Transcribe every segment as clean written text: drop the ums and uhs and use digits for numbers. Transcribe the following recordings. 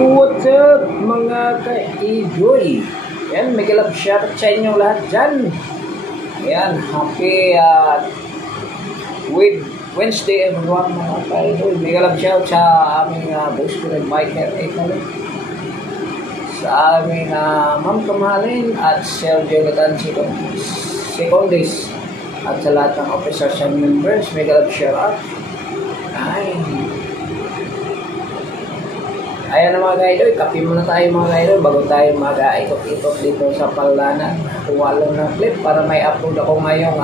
What's up mga ka-enjoy? Yan, may galap shoutout sa inyo lahat dyan. Ayan, happy with Wednesday everyone mga ka-enjoy. May galap shoutout sa aming boss ko rin, Michael Ekalo. Sa aming Ma'am Kamahalin at Sir Jonathan Secondis. At sa lahat ng officers and members, may galap shoutout. Ayan na mga ka-idol, kape muna tayo mga ka-idol bago tayo mag-ikot-ikot dito sa Palanan. Kuha lang ng clip para may upload ako ngayong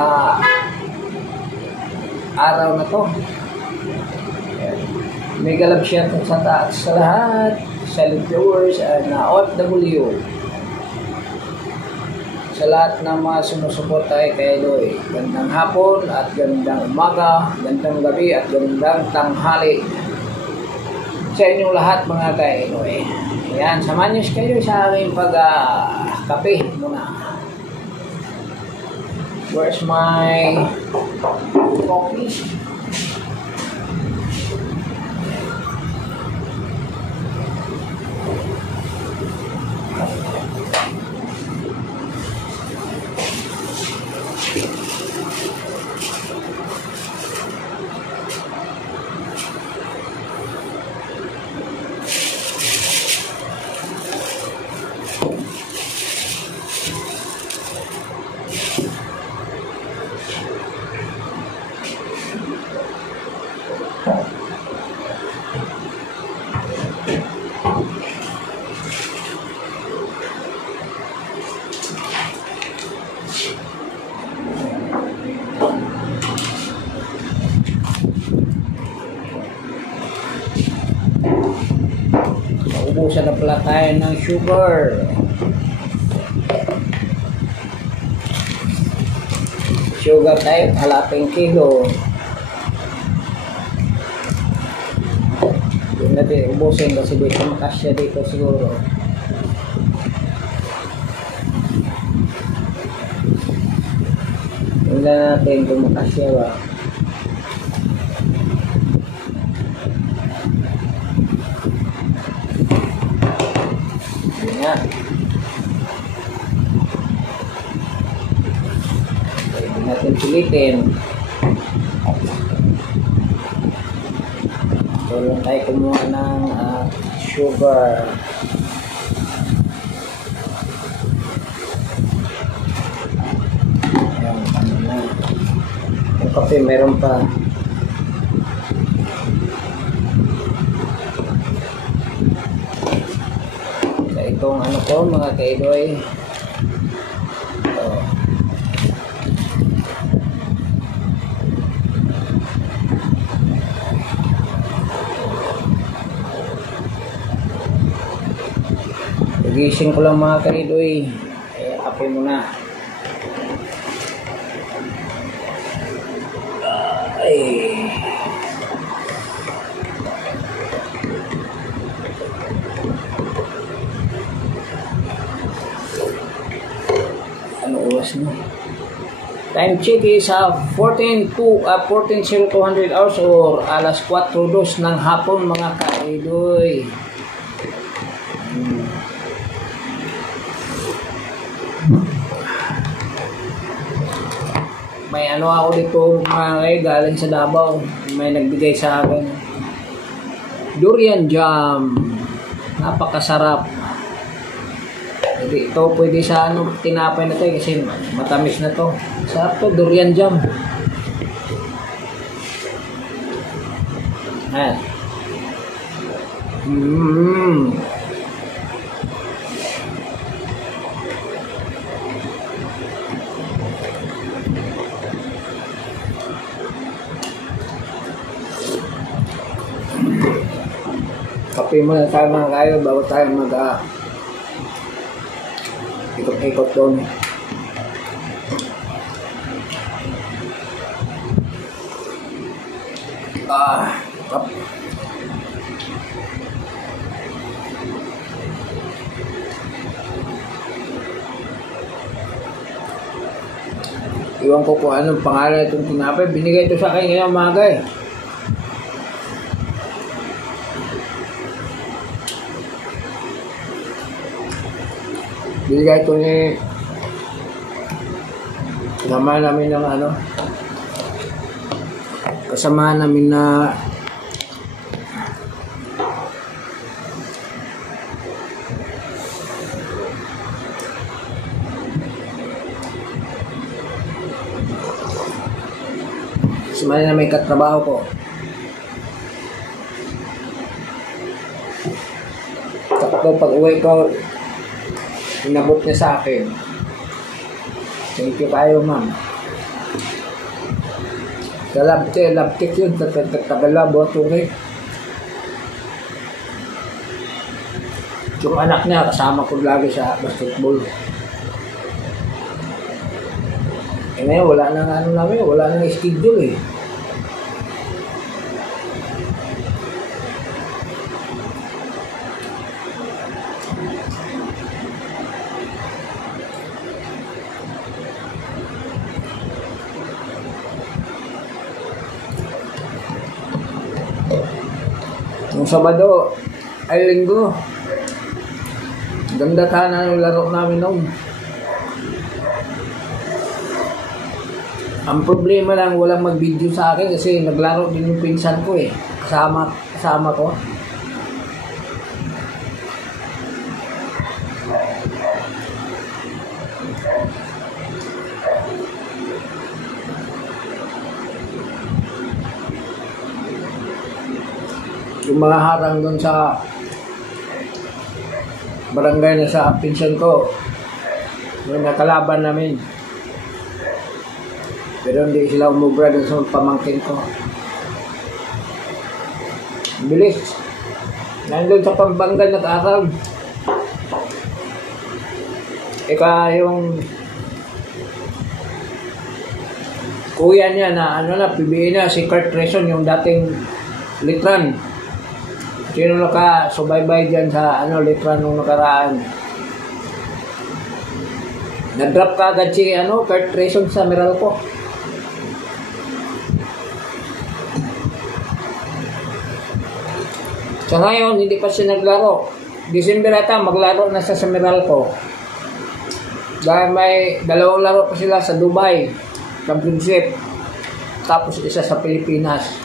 araw na to. Ayan. May galap siya sa taas sa lahat, sa viewers and OFW. Sa lahat ng mga sumusupport tayo ka-idol, gandang hapon at gandang umaga, gandang gabi at gandang tanghali sa inyong lahat mga ka-enjoy. Ayan, samahan nyo kayo sa aking pag-kape muna. Where's my coffee? Ubusan na pala tayo ng sugar. Sugar tayo, halaping kilo. Hindi natin ubusin kasi dito makasya dito siguro. Hindi natin kung makasya ba. Yan. Pwede natin pilitin. So lang tayo kumuha ng sugar. Yan, ano na. Yung kape meron pa. Itong ano ko mga ka-enjoy, gising ko lang mga ka-enjoy, kaya kape muna. Time check is 14:02 hours or alas 4:02 ng hapon mga ka-enjoy. May ano ako dito mga galing sa Davao, may nagbigay sa akin durian jam, napakasarap. Jadi ito pwede sa ano, tinapay na to kasi matamis na to. Sarap to, durian jam. Ayan. Kape muna tayo mga kayo bago tayo ikot-ikot doon. Iwan ko kung anong pangalan itong tinapay. Binigay ito sa akin ngayong umaga eh. Binigay ito ni kasama namin ng ano, kasama namin na may katrabaho ko. Tapos pag uwi ko, inabot niya sa akin. Thank you kayo, ma'am. Sa labtik yun, sa Tagalabo, tunay. Yung anak niya, kasama ko lagi sa basketball. Eh ngayon, wala nang ano namin, wala nang schedule eh. Yung Sabado ay Linggo. Ganda sana yung laro namin noon. Ang problema lang, walang mag-video sa akin kasi naglaro din yung pinsan ko eh. Kasama ko. Yung mga harang doon sa barangay na sa pinsan ko, yung nakalaban namin. Pero hindi sila umubra doon sa pamangkin ko. Bilis. Nandun sa Pampanga nag-aral. Ika yung kuya niya na ano na, PBA na, si Kurt Reson, yung dating litran. Sino naka-subaybay dyan sa ano, litran nung nakaraan. Na-drop ka agad si ano, Kurt Reson sa Meralco. Sa ngayon, hindi pa siya naglaro. December ata, maglaro na siya sa Meralco. Dahil may 2 laro pa sila sa Dubai, Championship. Tapos isa sa Pilipinas.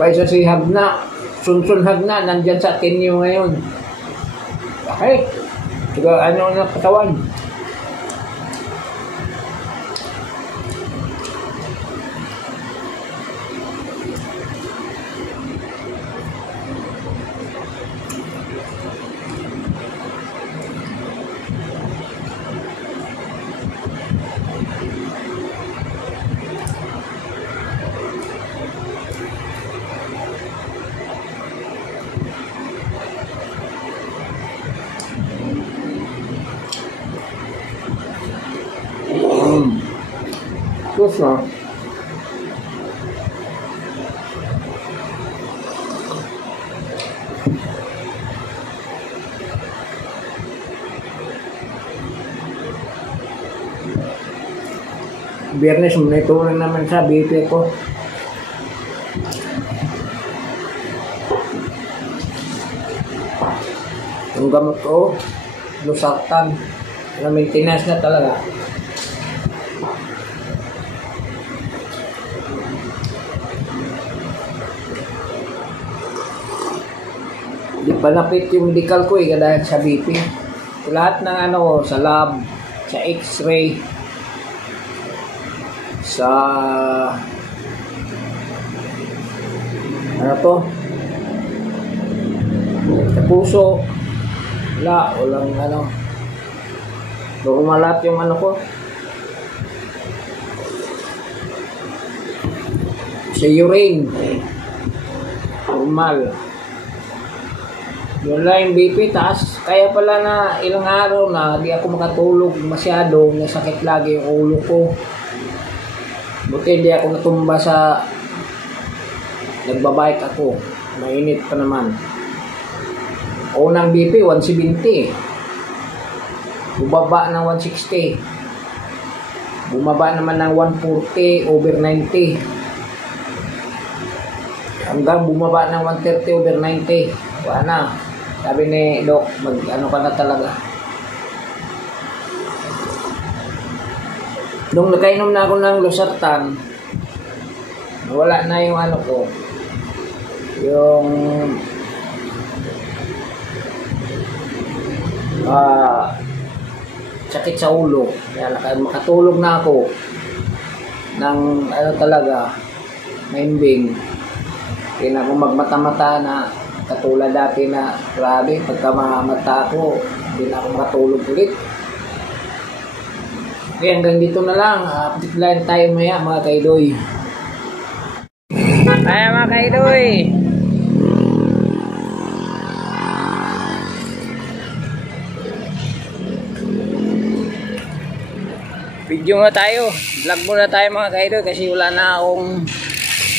Paisa si Hagna, Sunsun Hagna, nandyan sa Tenyo ngayon. Bakit? Tiga ano na katawan? Terus na. Biyernes, monitoring naman sa BP ko. Yung gamot ko, Losartan. Na maintenance na talaga. Di pa napit yung medical ko eh, dahil sa BP. Lahat ng ano, sa lab, sa x-ray, sa ano to, sa puso, walang ano, lumalat yung ano ko. Sa urine, normal. Yun lang yung BP, taas. Kaya pala na ilang araw na di ako makatulog masyado, nasakit lagi yung ulo ko. Buti hindi ako natumba sa nagbabike ako. Mainit pa naman. Unang BP 170. Bumaba ng 160. Bumaba naman ng 140 over 90. Hanggang bumaba ng 130 over 90. Wala na. Sabi ni Doc, ano ka na talaga. Nung nakainom na ako ng Losartan, wala na yung ano ko. Yung sakit sa ulo. Kaya makatulog na ako ng ano talaga, maimbing. Kaya na ako magmata-mata na katulad dati na grabe, pagka mamata ako, hindi na ako makatulog ulit. Okay, hanggang dito na lang. Update lang tayo maya mga kaidoy. Kaya mga kaidoy. Video nga tayo. Vlog muna tayo mga kaidoy kasi wala na akong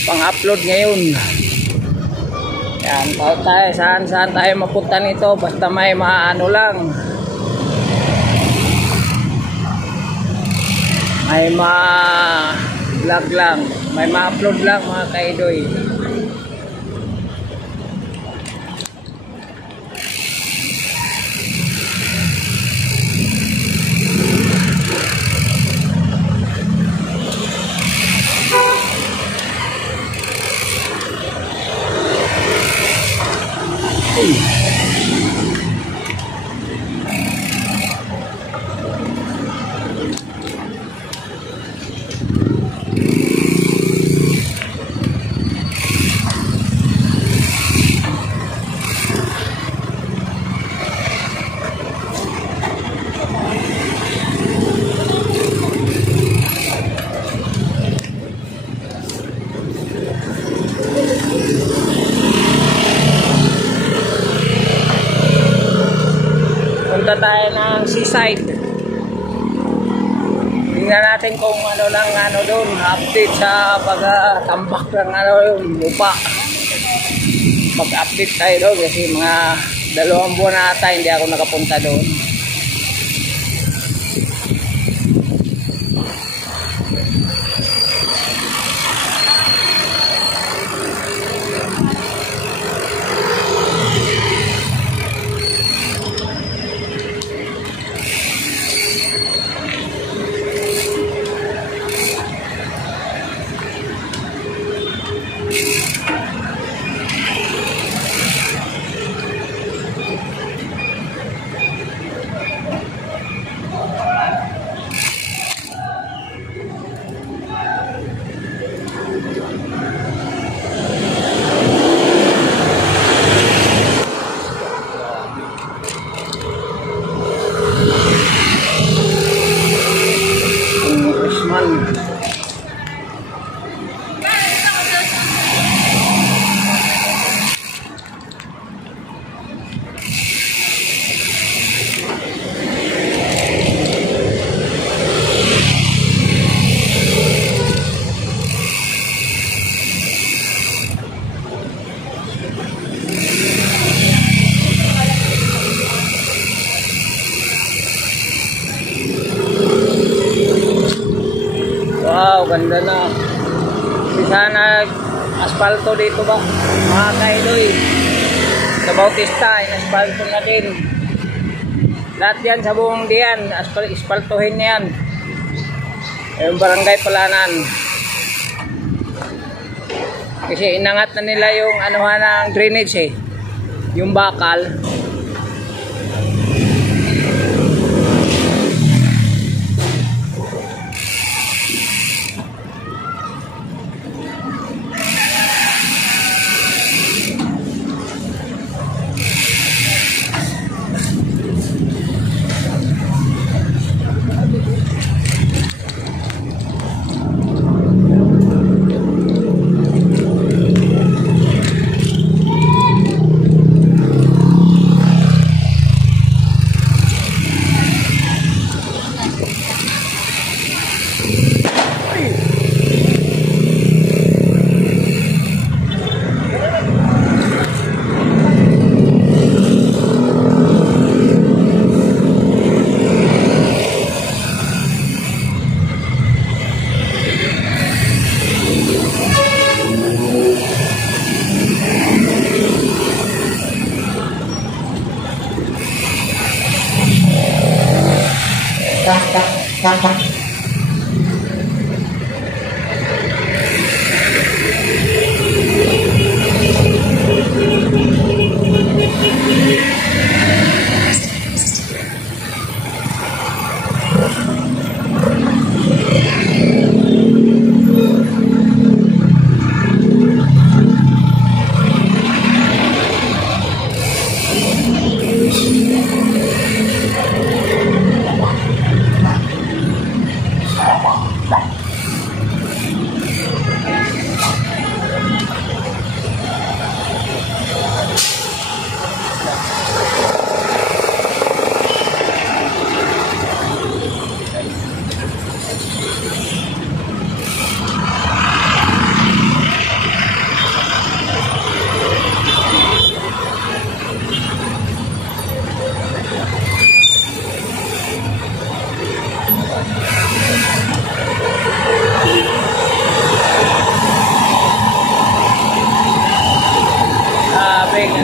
pang-upload ngayon. Yan, tayo saan tayo mapunta nito basta may maano lang. May ma-vlog lang, may ma-upload lang mga kaidoy. Punta tayo ng seaside. Tingnan natin kung ano lang ano doon, update sa pagtambak ng ano yung lupa. Mag-update tayo doon kasi mga 2 buwan na ata hindi ako nakapunta doon. Wow, ganda na. Sana asfalto dito ba? Mga kaidoy. Sa Bautista, asfalto na din. Lahat yan sa buong diyan, asfaltohin yan. Yung barangay Palanan. Kasi inangat na nila yung anuhan ng drainage eh. Yung bakal.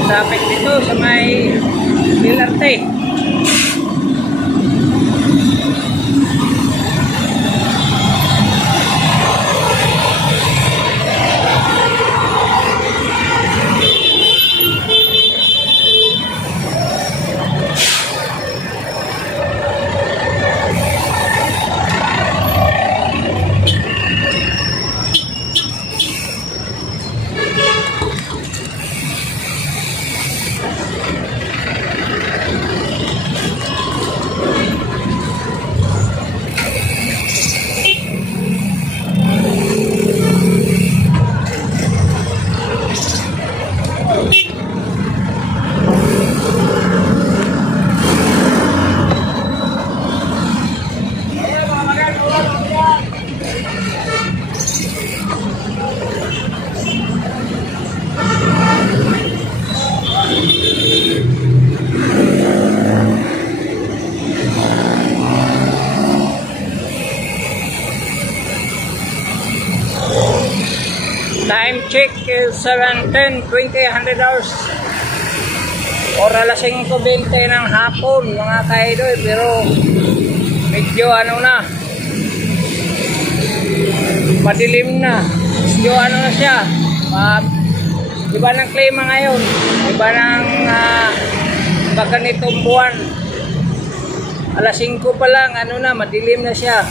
Traffic dito sa may Pilarte. Time check is 7:10, 100 hours. Or alas 5:20 ng hapon mga ka-idol, pero medyo ano na, madilim na. Medyo ano na siya, iba ng klima ngayon, iba ng baka nitong buwan. Alas 5 pa lang, ano na, madilim na siya.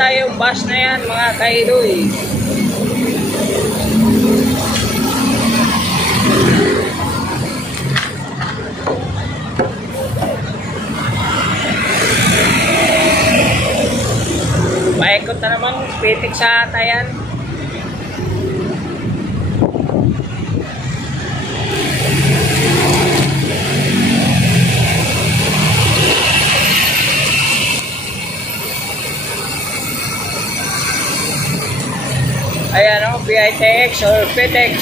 Tayong bus na yan mga ka-idol. Paikot na naman, pitik sa Atayan. Ayan o, PITX or PTX,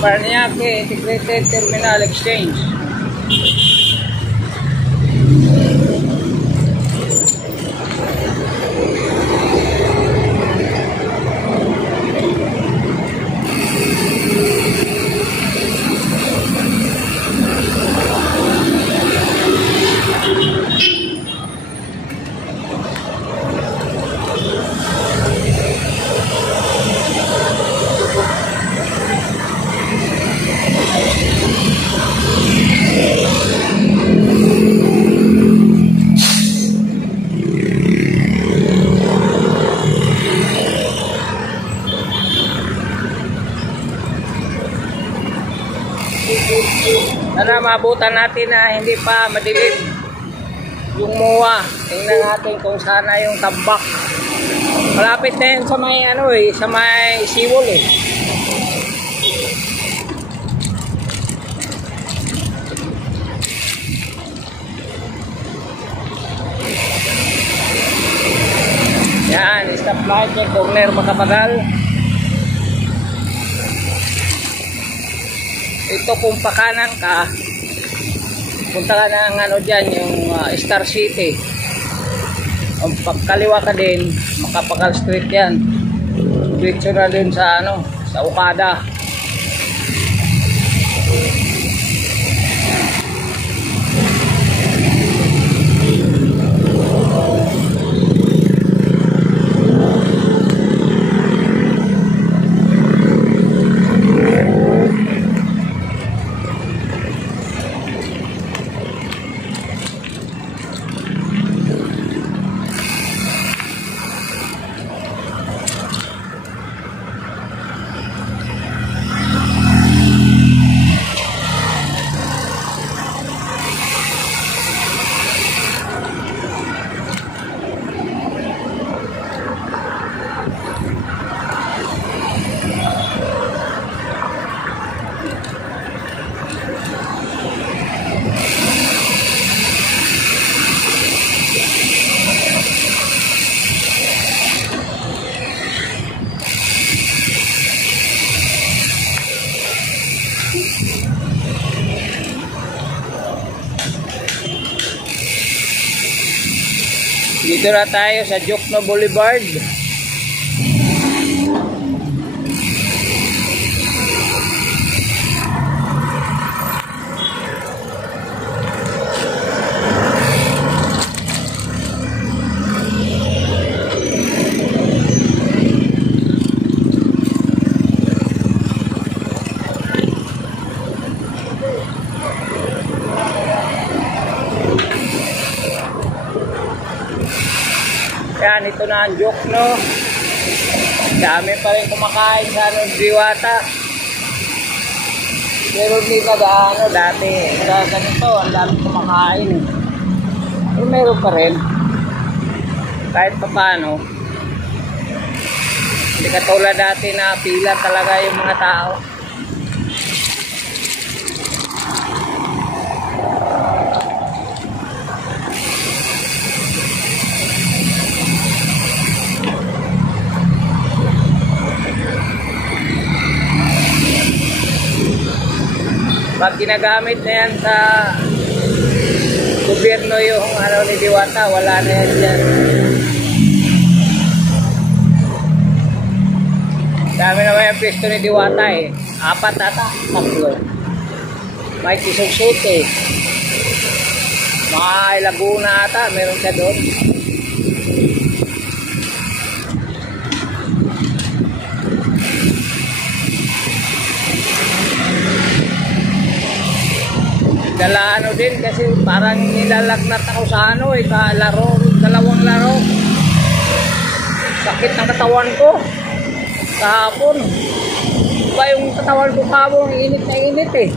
Paranaque Integrated Terminal Exchange. Sana maabutan natin na hindi pa madilim yung muwa. Tingnan natin kung sana yung tambak. Malapit na yun sa may ano eh, sa may siwol eh. Yan, stoplight yung corner Makapagal. Ito kung pakanan ka, punta ka ng ano dyan, yung Star City. Kung pagkaliwa ka din, Makapagal Street yan. Diretso na din sa ano, sa Okada. Dito na tayo sa Jokno Boulevard. Yan, ito na ang Jokno. Dami pa rin kumakain sa ano, Diwata. Pero hindi na gaano dati. Sa ganito, ang dami kumakain. Pero meron pa rin. Kahit pa paano. Hindi katulad dati na pila talaga yung mga tao. Pag ginagamit na yan sa gobyerno yung ano ni Diwata, wala na yan dyan. Dami naman yung pwesto ni Diwata eh. 4 ata, 3. May Quezon City. Mga Laguna ata, meron siya doon. Dala ano din kasi parang nilalagnat ako sa ano eh, sa laro, dalawang laro. Sakit ng katawan ko kahapon. Diba yung katawan ko kahapon, init na init eh.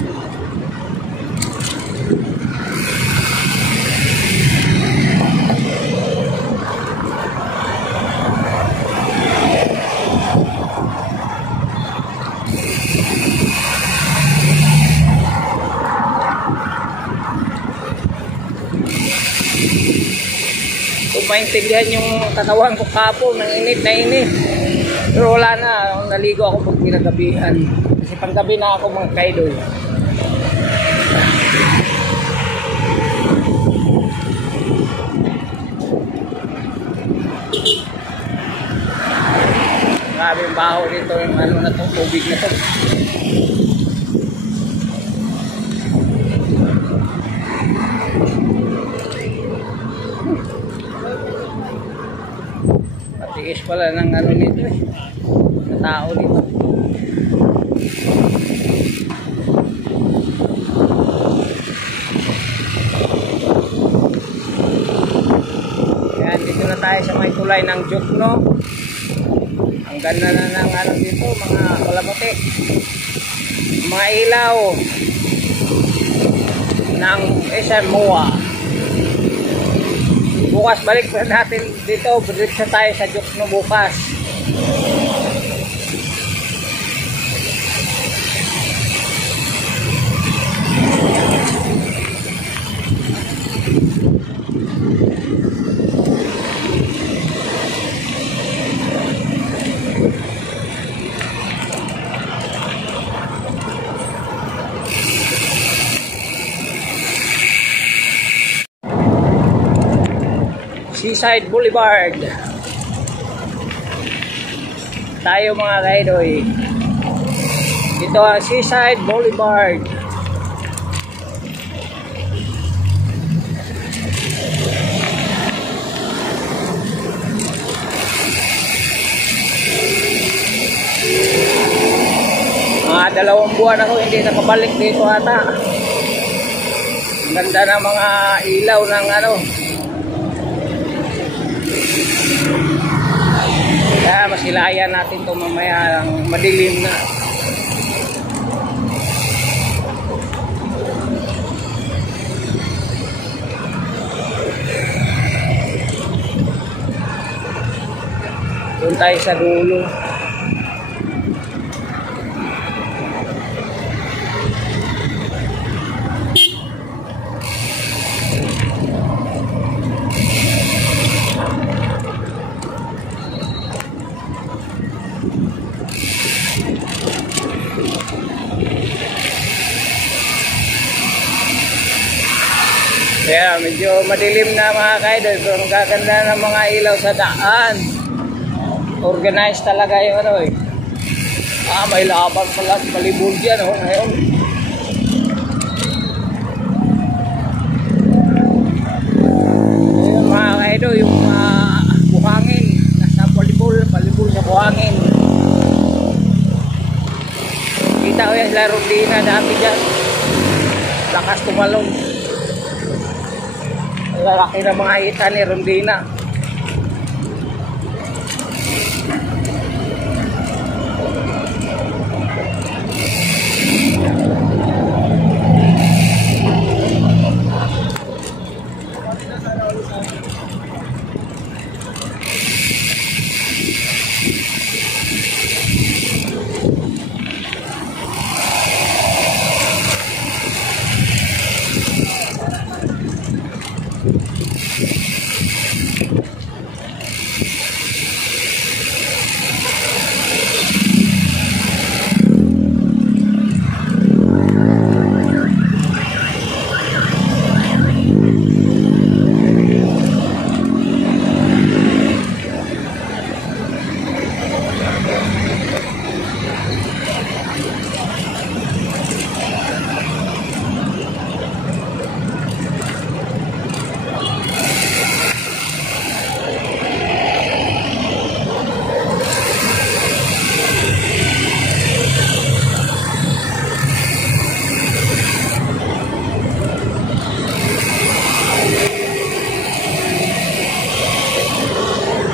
Maintindihan yung katawan ko kapo ng init na init. Pero wala na, naligo ako pag pinagabihan kasi panggabi na ako mga kaidol. Grabe yung baho dito, yung ano na to, tubig na to. Tiis pala ng ano nito eh, ng tao dito. Yan, dito na tayo sa may tulay ng Jokno. Ang ganda na ng ano dito, mga kalabote, mga ilaw. ng SM MOA. Bukas balik pa natin dito, diretso tayo sa Jokno bukas. Seaside Boulevard tayo mga kaidoy. Ito ang Seaside Boulevard. Mga 2 buwan ako hindi nakabalik dito ata. Ang ganda ng mga ilaw ng ano. Kaya masilayan natin ito mamaya ng madilim na. Doon tayo sa dulo. Kaya medyo madilim na mga kaidol, pero ang gaganda ng mga ilaw sa daan. Organized talaga yung ano eh. May laban pala sa palibog yan oh, ngayon. Ayun mga kaidol, yung buhangin, nasa palibol sa buhangin. Kita ko yan sila Rondina dami dyan. Lakas tumalong. Lalaki na mga hita ni Rondina.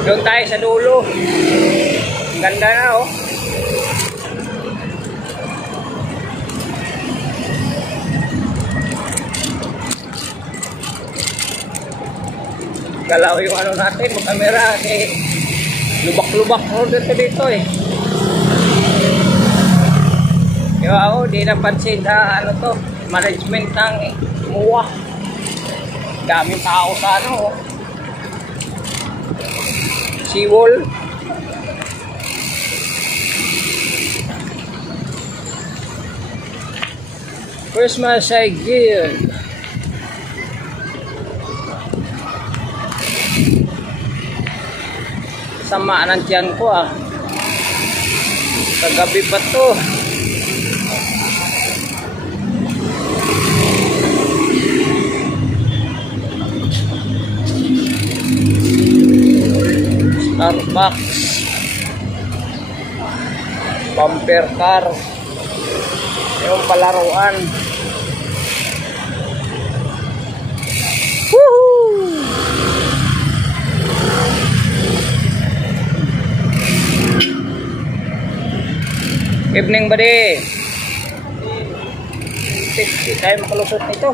Doon tayo sa dulo. Ang ganda na oh. Galaw yung ano natin, yung camera kasi lubak-lubak mo dito eh. Yung ako, di napansin na ano to, management ng MOA. Daming tao sa ano oh. Seawall. Christmas again. Sama ng tiyan ko ah. Kagabi pa to. Starbucks, bumper car, yung palaruan. Woohoo! Evening buddy. Hindi tayo makalusot nito.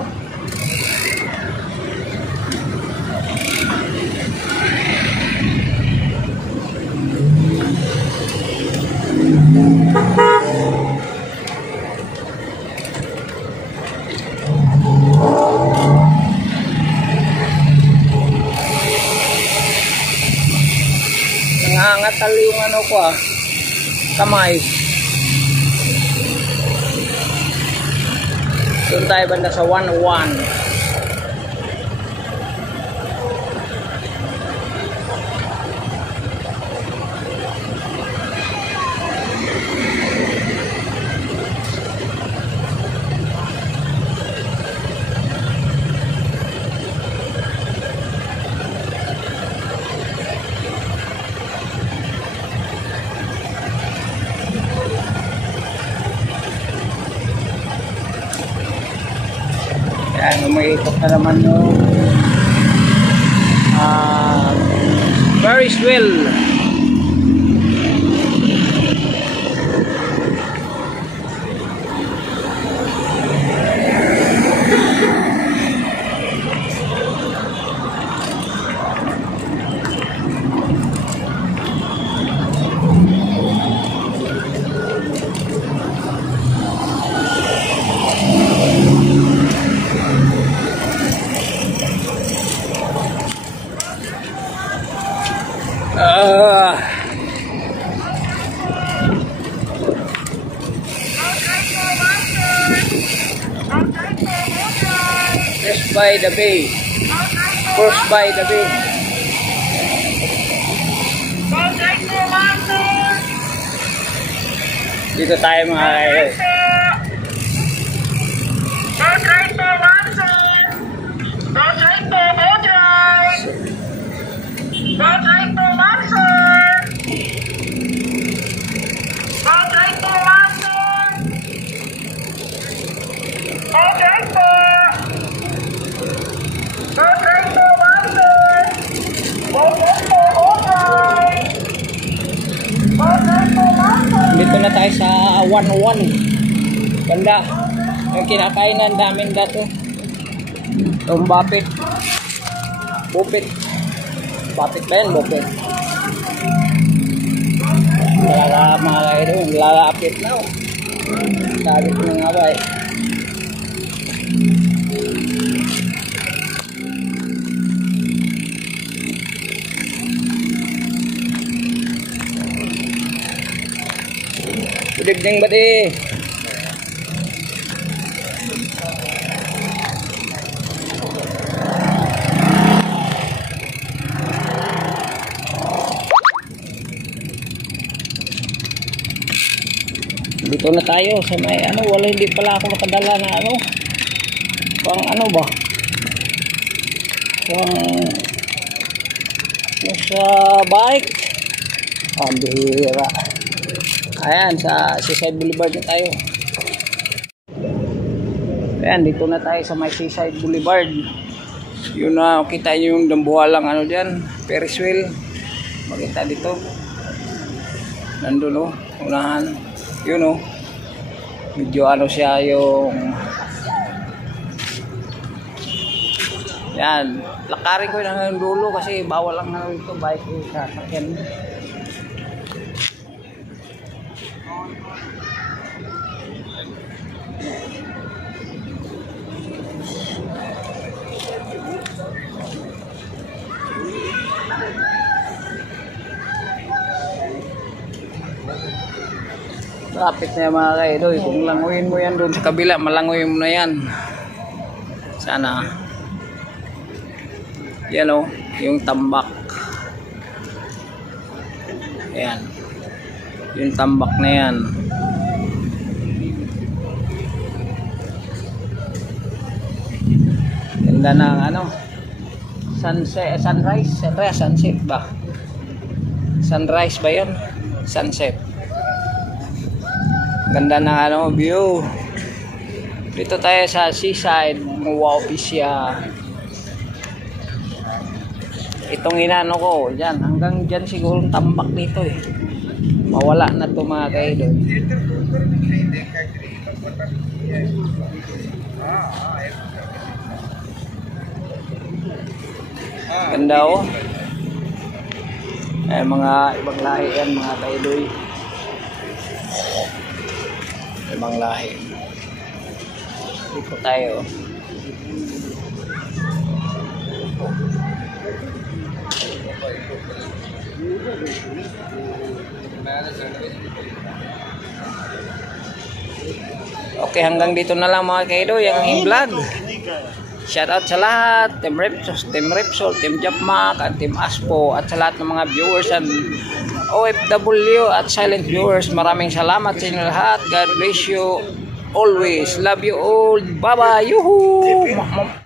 Nangangatal yung ano ko kamay. Doon tayo banda sa 101. Yan, umiikot na naman yung Ferris wheel. First by the bay. First by the bay. Dito tayo mga kayo. Dito na tayo sa 101. Ganda. Yung kinakainan namin dito. Itong bapit. Bupit. Bapit ba yan? Bupit. Mga kayo. Lalapit na. Sabi ko nga ba eh. Good evening, buddy. Dito na tayo sa may ano, wala, hindi pala ako nakadala na ano. Pang ano ba? Pang sa bike. Ang bihira. Ayan, sa Seaside Boulevard na tayo. Ayan, dito na tayo sa may Seaside Boulevard. Yun na, kita yung dambuhalang ano dyan, Ferris wheel. Makita dito. Nandun o, unahan. Yun o. Medyo ano siya yung... Yan, lakarin ko yung hanggang dulo kasi bawal lang na ito, bike ko sa sakyan. Lapit na yung mga kaidoy. Kung languyin mo yan doon sa kabila, malanguyin mo na yan. Sana. Yan o, yung tambak. Ayan. Yung tambak na yan. Ganda ng ano, sunset, sunset ba? Sunrise ba yun? Sunset. Ganda ng ano, view. Dito tayo sa Seaside. Wow, pisya. Itong inano ko, dyan. Hanggang dyan siguro tambak dito eh. Mawala na ito mga kaidol. Ganda oh. Mga ibang lahi yan mga kaidol. ibang lahi. Dito tayo. Okay, hanggang dito na lang mga kaido yung aking vlog. Shoutout sa lahat, Team Repsol, Team Japmac, at Team Aspo, at sa lahat ng mga viewers and OFW at silent viewers. Maraming salamat sa inyo lahat. God bless you always. Love you all. Bye-bye. Yuhu!